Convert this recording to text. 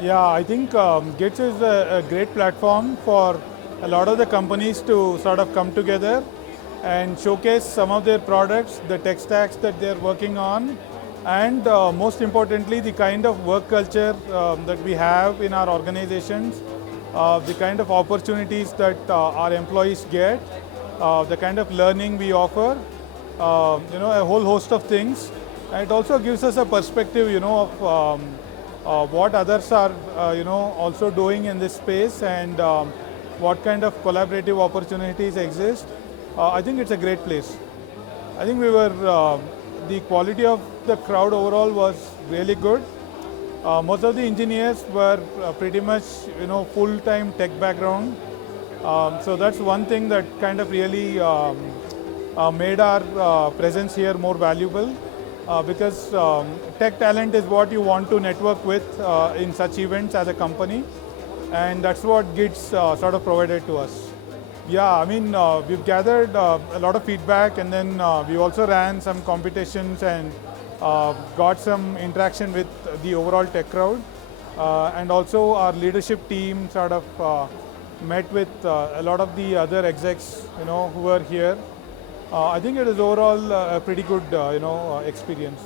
Yeah, I think GIDS is a great platform for a lot of the companies to sort of come together and showcase some of their products, the tech stacks that they're working on, and most importantly, the kind of work culture that we have in our organizations, the kind of opportunities that our employees get, the kind of learning we offer, a whole host of things. And it also gives us a perspective, of what others are, also doing in this space and what kind of collaborative opportunities exist. I think it's a great place. I think the quality of the crowd overall was really good. Most of the engineers were pretty much, full-time tech background. So that's one thing that kind of really made our presence here more valuable because tech talent is what you want to network with in such events as a company, and that's what GIDS sort of provided to us. Yeah, I mean, we've gathered a lot of feedback, and then we also ran some competitions and got some interaction with the overall tech crowd. And also our leadership team sort of met with a lot of the other execs, who were here. I think it is overall a pretty good, experience.